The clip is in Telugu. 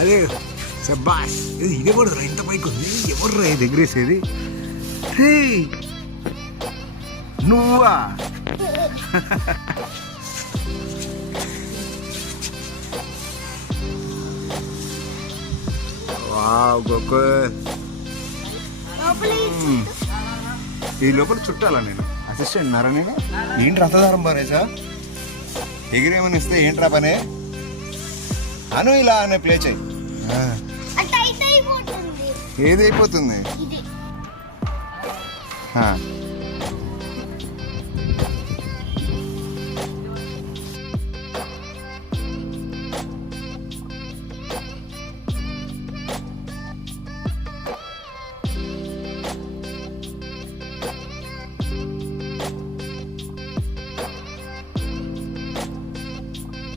అదే సబాష్. ఇది ఎవరు ఇంత పైకి ఉంది? ఎవరు ఇది ఎగిరేసేది? నువ్వా? వావ్ గోకుల్. ఈ లోపల చుట్టాలా నేను? అసిస్టెంట్ నారా నేను? ఏంటి రథదారం బారేసా? ఎగిరేమని ఇస్తే ఏంట్రా పనే అను, ఇలా అనే ప్లే చేయి. ఏదైపోతుంది?